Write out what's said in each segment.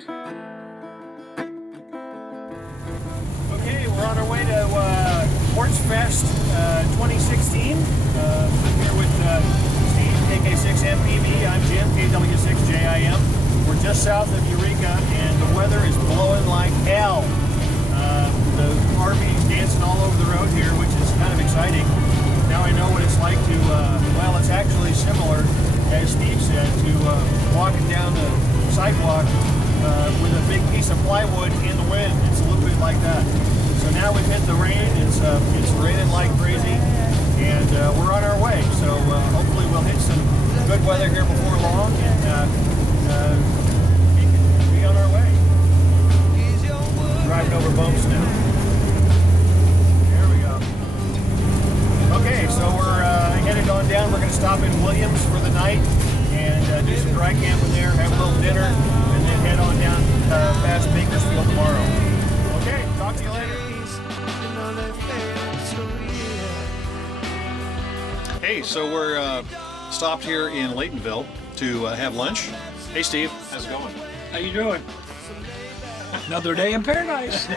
Okay, we're on our way to QuartzFest 2016. I'm here with Steve KK6MPV. I'm Jim, KW6JIM. We're just south of Eureka, and the weather is blowing like hell. The RV's dancing all over the road here, which is kind of exciting. Now I know what it's like to, well, it's actually similar, as Steve said, to walking down the sidewalk with a big piece of plywood in the wind. It's a little bit like that. So now we've hit the rain. It's raining like crazy, and we're on our way. So hopefully we'll hit some good weather here before long, and we can be on our way. Driving over bumps now. There we go. Okay, so we're headed on down. We're going to stop in Williams for the night and do some dry camping there, have a little dinner, and then head on down past Bakersfield tomorrow. Okay, talk to you later. Hey, so we're stopped here in Laytonville to have lunch. Hey Steve, how's it going? How you doing? Another day in paradise.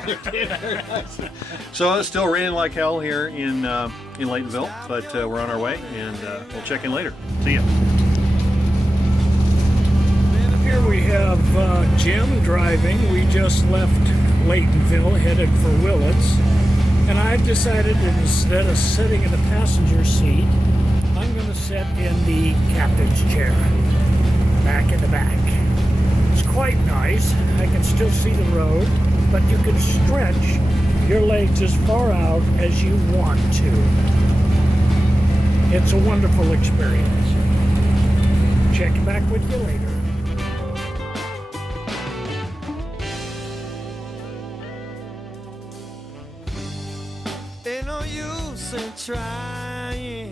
So it's still raining like hell here in Laytonville, but we're on our way, and we'll check in later. See ya. Here we have Jim driving. We just left Laytonville, headed for Willits, and I've decided that instead of sitting in the passenger seat, I'm going to sit in the captain's chair, back in the back. It's quite nice. I can still see the road, but you can stretch your legs as far out as you want to. It's a wonderful experience. Check back with you later. Ain't no use in trying.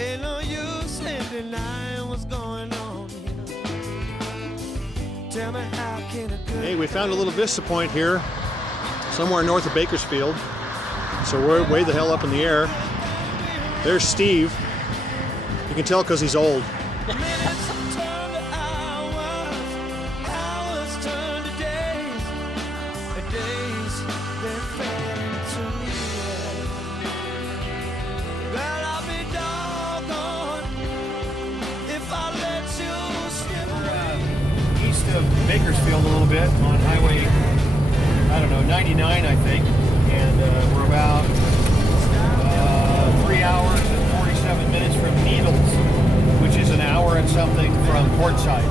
Ain't no use in denying what's going on here. Tell me how can a good Hey, we found a little vista point here, somewhere north of Bakersfield. So we're way the hell up in the air. There's Steve. You can tell because he's old. minutes turn to hours, hours turn to days, and days they fade into years. Well, I'll be doggone if I let you slip away. East of Bakersfield a little bit on Highway, I don't know, 99 I think, and we're about 3 hours and 47 minutes from Needles, which is an hour and something from Quartzsite.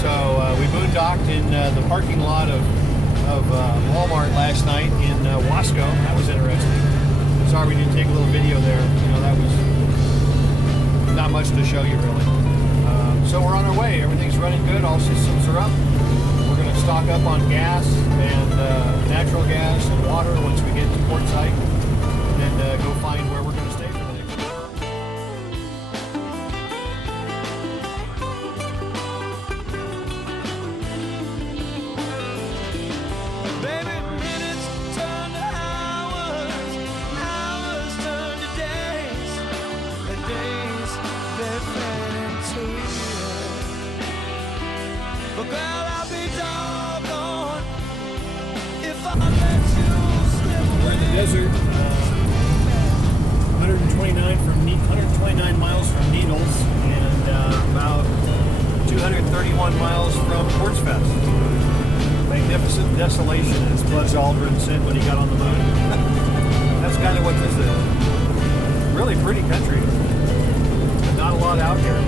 So we boondocked in the parking lot of Walmart last night in Wasco. That was interesting. Sorry we didn't take a little video there. You know, that was not much to show you really. So we're on our way. Everything's running good. All systems are up. We're going to stock up on gas and natural gas and water once we get to Quartzsite, and then go find where we're going to stay for the next day. Baby, minutes turn to hours, hours turn to days, and days they fade into years. But girl, I'll be doggone if I let you slip We're in the away. desert, 129 miles from Needles, and about 231 miles from QuartzFest. Magnificent desolation, as Buzz Aldrin said when he got on the moon. That's kind of what this is. Really pretty country, but not a lot out here.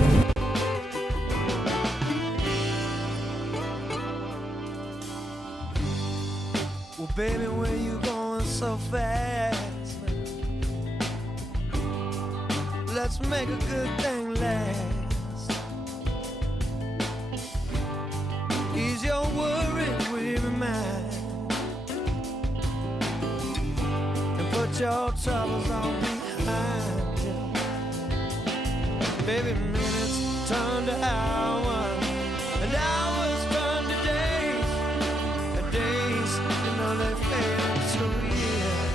Well, baby, where you going so fast? Let's make a good thing last. Ease your worried, weary mind, and put your troubles on behind you. Baby, minutes turn to hours, and hours turn to days, and days, you know they fade into years.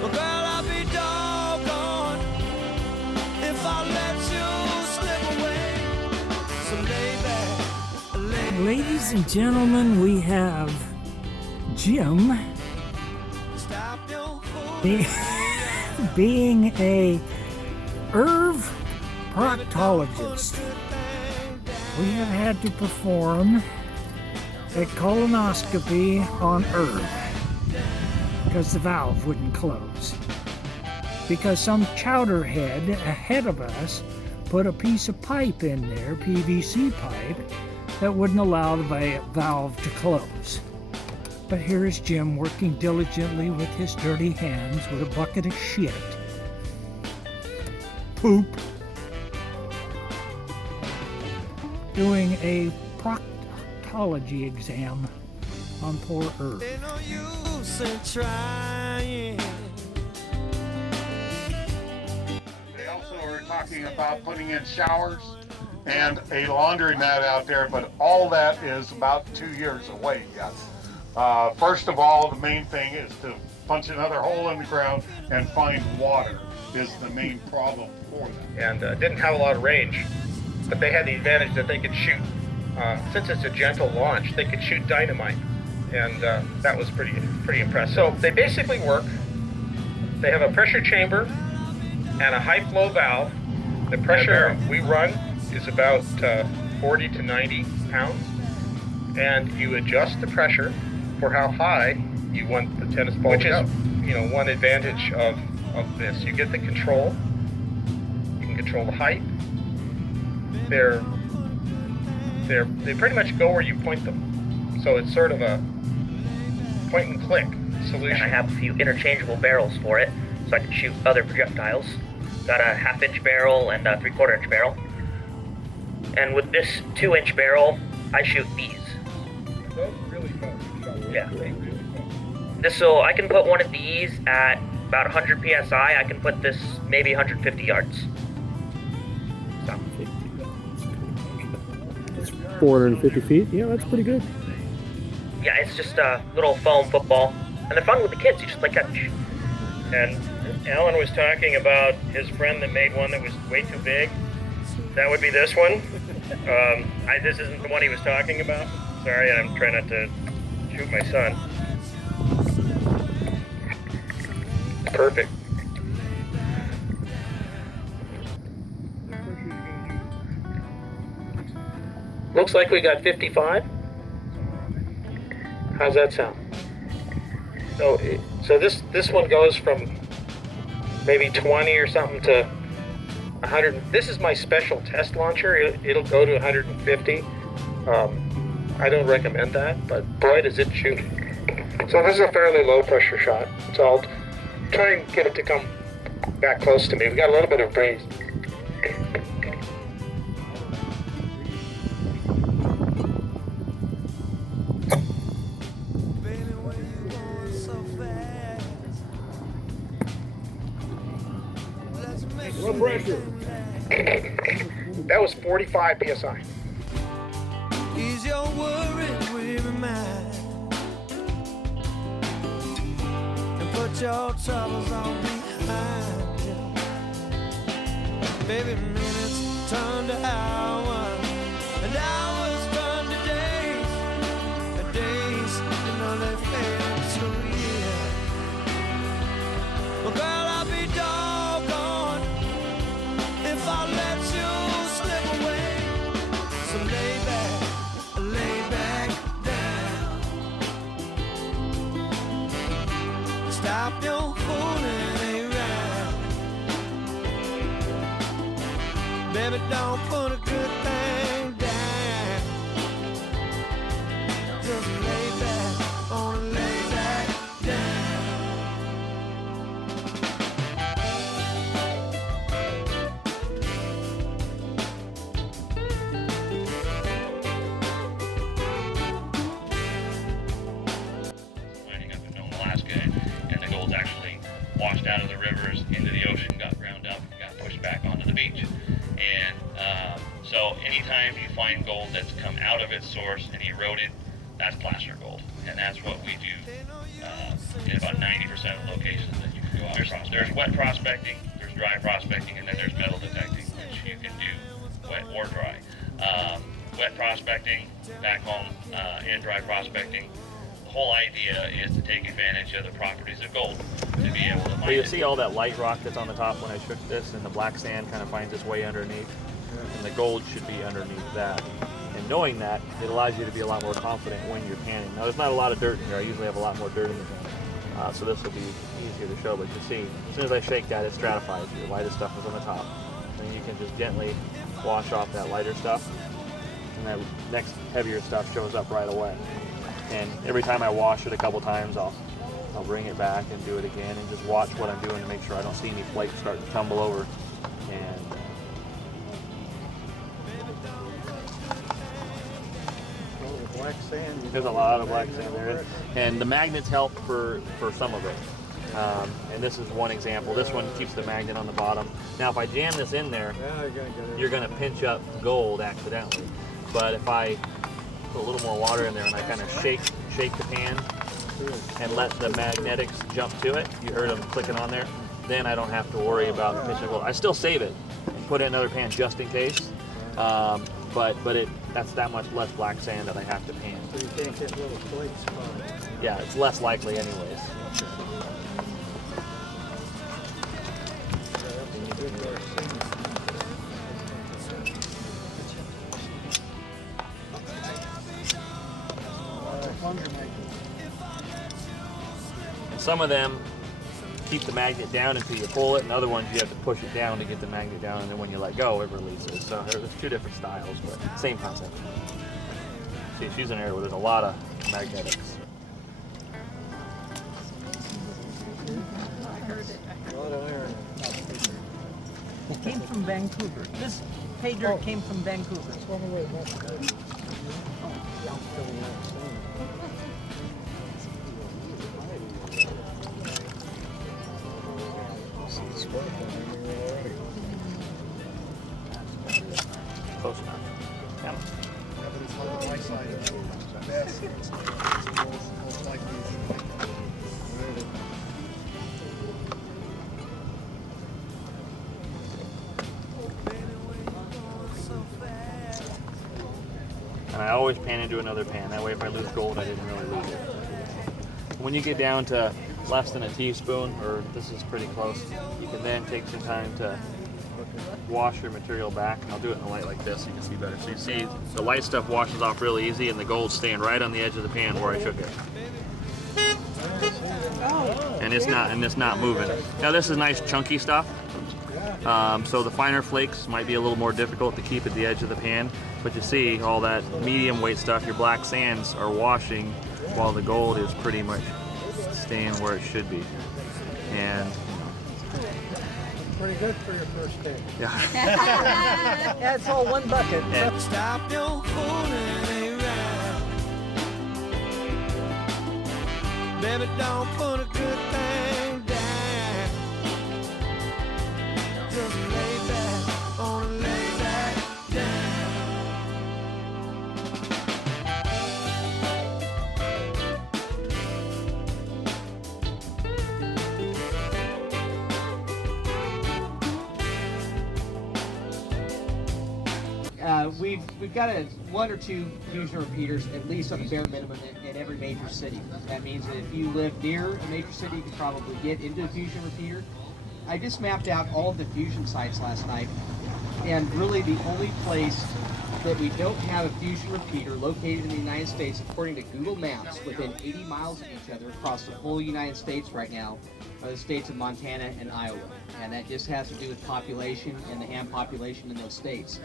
Well, girl, I'll be doggone if I let you slip away. Ladies and gentlemen, we have Jim being a herb proctologist. We have had to perform a colonoscopy on herb because the valve wouldn't close. Because some chowderhead ahead of us put a piece of pipe in there, PVC pipe, that wouldn't allow the valve to close. But here is Jim working diligently with his dirty hands with a bucket of shit, poop, doing a proctology exam on poor herb. Ain't no use in trying. They also are talking about putting in showers and a laundromat out there, but all that is about 2 years away yet. First of all, the main thing is to punch another hole in the ground and find water is the main problem for them. And didn't have a lot of range, but they had the advantage that they could shoot. Since it's a gentle launch, they could shoot dynamite, and that was pretty impressive. So they basically work. They have a pressure chamber and a high flow valve. The pressure we run is about 40 to 90 pounds, and you adjust the pressure for how high you want the tennis ball to go. Which is, one advantage of this. You get the control. You can control the height. They pretty much go where you point them. So it's sort of a point and click solution. And I have a few interchangeable barrels for it, so I can shoot other projectiles. Got a 1/2-inch barrel and a 3/4-inch barrel. And with this 2-inch barrel, I shoot these. Those really fun. Yeah. So I can put one of these at about 100 psi. I can put this maybe 150 yards. So. That's 450 feet. Yeah, that's pretty good. Yeah, it's just a little foam football, and they're fun with the kids. You just play catch. And Alan was talking about his friend that made one that was way too big. That would be this one. This isn't the one he was talking about. Sorry, I'm trying not to shoot my son. Perfect. Looks like we got 55. How's that sound? So this one goes from maybe 20 or something to 100. This is my special test launcher. It'll go to 150. I don't recommend that, but boy, does it shoot. So this is a fairly low pressure shot. So I'll try and get it to come back close to me. We got a little bit of breeze. Low pressure. That was 45 psi. Is your worried weary mind, and put your troubles on behind you. Baby, minutes turn to hours, and hours turn to days, and days, they fade into years. Well, girl, I'll be doggone if I let you slip away. So lay back down. Stop your fooling around. Baby, don't put a good thing down. Just lay back, wanna lay back down. Mining up in Alaska, and the gold's actually washed out of the rivers into the ocean, got ground up, and got pushed back onto the beach. And so anytime you find gold that's come out of its source and eroded, that's placer gold. And that's what we do in about 90% of locations that you can go out. There's wet prospecting, there's dry prospecting, and then there's metal detecting, which you can do wet or dry. Wet prospecting, back home and dry prospecting. The whole idea is to take advantage of the properties of gold to be able to find Well, you it. see all that light rock that's on the top when I shook this, and the black sand kind of finds its way underneath, and the gold should be underneath that. And knowing that, it allows you to be a lot more confident when you're panning. Now, there's not a lot of dirt in here. I usually have a lot more dirt in the pan, so this will be easier to show. But you see, as soon as I shake that, it stratifies. The lightest stuff is on the top, and you can just gently wash off that lighter stuff, and that next heavier stuff shows up right away. And every time I wash it a couple times, I'll bring it back and do it again, and just watch what I'm doing to make sure I don't see any flakes start to tumble over. And Black sand. there's a lot of black sand there, and the magnets help for some of it. And this is one example. This one keeps the magnet on the bottom. Now, if I jam this in there, you're going to pinch up gold accidentally. But if I put a little more water in there and I kind of shake the pan and let the magnetics jump to it, you heard them clicking on there, then I don't have to worry about the pinch of gold. I still save it and put it in another pan just in case. But that's that much less black sand that I have to pan. So you can't get little flakes from it. Yeah, it's less likely anyways. And some of them keep the magnet down until you pull it, and other ones you have to push it down to get the magnet down, and then when you let go, it releases. So there's two different styles, but same concept. See, she's in an area where there's a lot of magnetics. A lot of iron. It came from Vancouver. This pay dirt came from Vancouver. Close enough. Yeah. But it's on the high side of the best. It's most likely And I always pan into another pan. That way if I lose gold, I didn't really lose it. When you get down to less than a teaspoon, or this is pretty close, you can then take some time to wash your material back. I'll do it in a light like this so you can see better. So you see the light stuff washes off really easy, and the gold's staying right on the edge of the pan where I shook it. And it's not moving. Now this is nice chunky stuff. So the finer flakes might be a little more difficult to keep at the edge of the pan, but you see all that medium weight stuff, your black sands are washing while the gold is pretty much staying where it should be. And pretty good for your first day. yeah. Yeah, it's all one bucket. And Stop your fooling around. Baby, don't put a good thing down. Just lay back, oh, lay back down. We've got one or two fusion repeaters, at least on the bare minimum, in every major city. That means that if you live near a major city, you can probably get into a fusion repeater. I just mapped out all of the fusion sites last night, and really the only place that we don't have a fusion repeater located in the United States, according to Google Maps, within 80 miles of each other across the whole United States right now, are the states of Montana and Iowa. And that just has to do with population and the ham population in those states.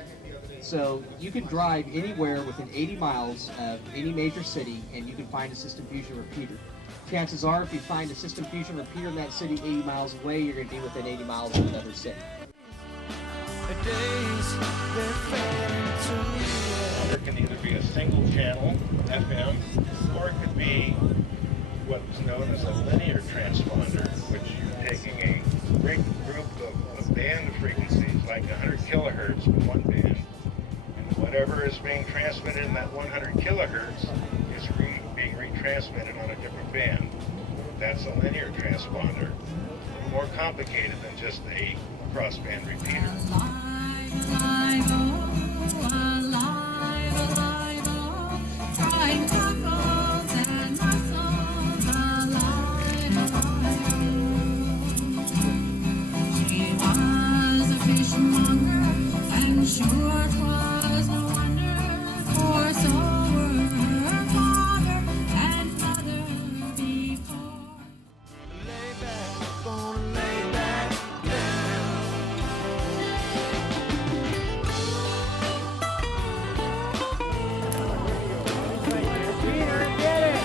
So you can drive anywhere within 80 miles of any major city and you can find a system fusion repeater. Chances are, if you find a system fusion repeater in that city 80 miles away, you're going to be within 80 miles of another city. There can either be a single channel FM, or it could be what's known as a linear transponder, which you're taking a great group of band frequencies, like 100 kilohertz from one band, and whatever is being transmitted in that 100 kilohertz is being retransmitted on a different band. That's a linear transponder. More complicated than just a crossband repeater. Sure 'twas a wonder, for so were her father and mother before. Lay back, gonna lay back down. Peter, get it!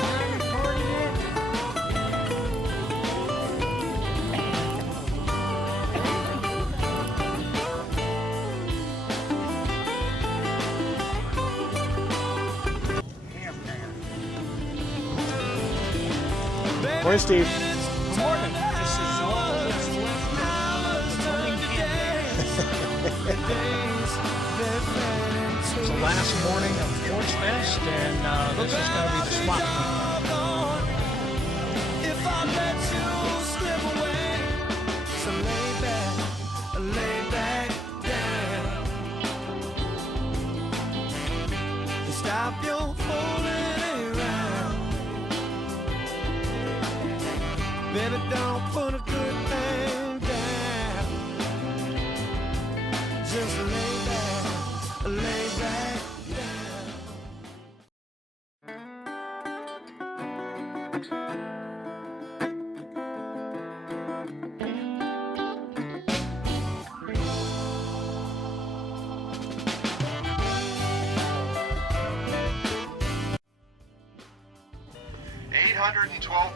I'm recording it. Morning, Steve. Good morning. This is all that's left of the morning It's the last morning of QuartzFest, and this is going to be the swap meet. If I let you slip away, so lay back down. Stop your fooling around. Baby, don't put a good thing down. Just lay back down.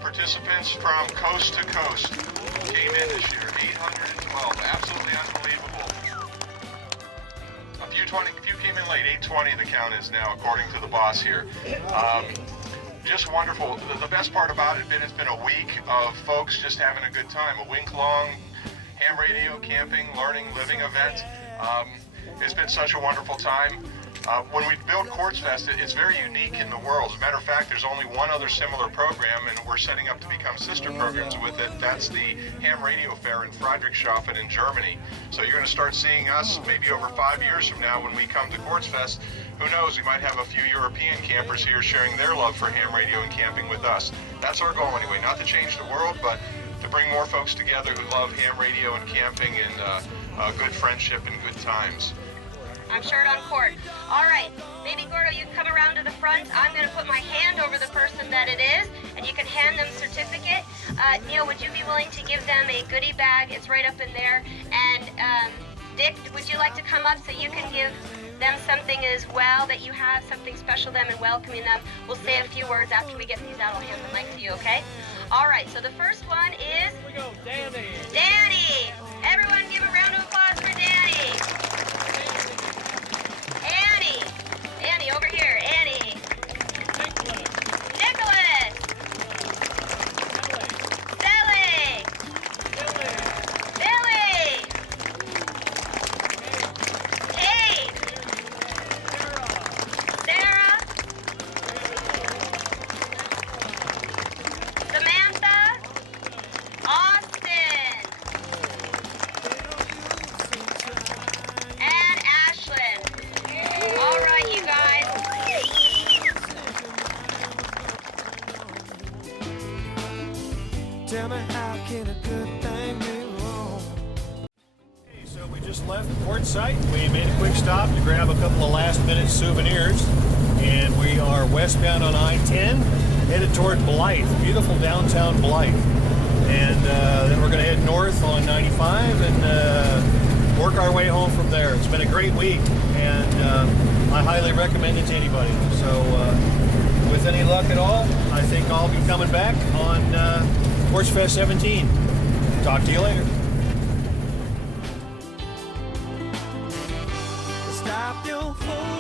Participants from coast to coast came in this year. 812, absolutely unbelievable. A few came in late. 820 the count is now, according to the boss here. Just wonderful. The best part about it, it's been a week of folks just having a good time. A week-long ham radio, camping, learning, living event. It's been such a wonderful time. When we built QuartzFest, it's very unique in the world. As a matter of fact, there's only one other similar program, and we're setting up to become sister programs with it. That's the Ham Radio Fair in Friedrichshafen in Germany. So you're going to start seeing us maybe over 5 years from now when we come to QuartzFest. Who knows, we might have a few European campers here sharing their love for ham radio and camping with us. That's our goal anyway, not to change the world, but to bring more folks together who love ham radio and camping and good friendship and good times. I'm shirt on cord. All right, maybe Gordo, you can come around to the front. I'm going to put my hand over the person that it is, and you can hand them a certificate. Neil, would you be willing to give them a goodie bag? It's right up in there. And Dick, would you like to come up so you can give them something as well, that you have something special to them and welcoming them? We'll say a few words after we get these out. I'll hand the mic to you, okay? All right, so the first one is... Here we go, Danny. Danny! Everyone give a round of applause for Danny. Annie! Annie, over here, Annie! Nicholas! Billy! Billy! Kate! Sarah! Samantha! Austin! And Ashlyn. All right, you guys. Tell me, how can a good thing be wrong? Okay, so we just left Quartzsite. We made a quick stop to grab a couple of last-minute souvenirs, and we are westbound on I-10, headed toward Blythe, beautiful downtown Blythe. And then we're going to head north on 95 and work our way home from there. It's been a great week, and I highly recommend it to anybody. So with any luck at all, I think I'll be coming back on QuartzFest 17. Talk to you later. Stop your phone.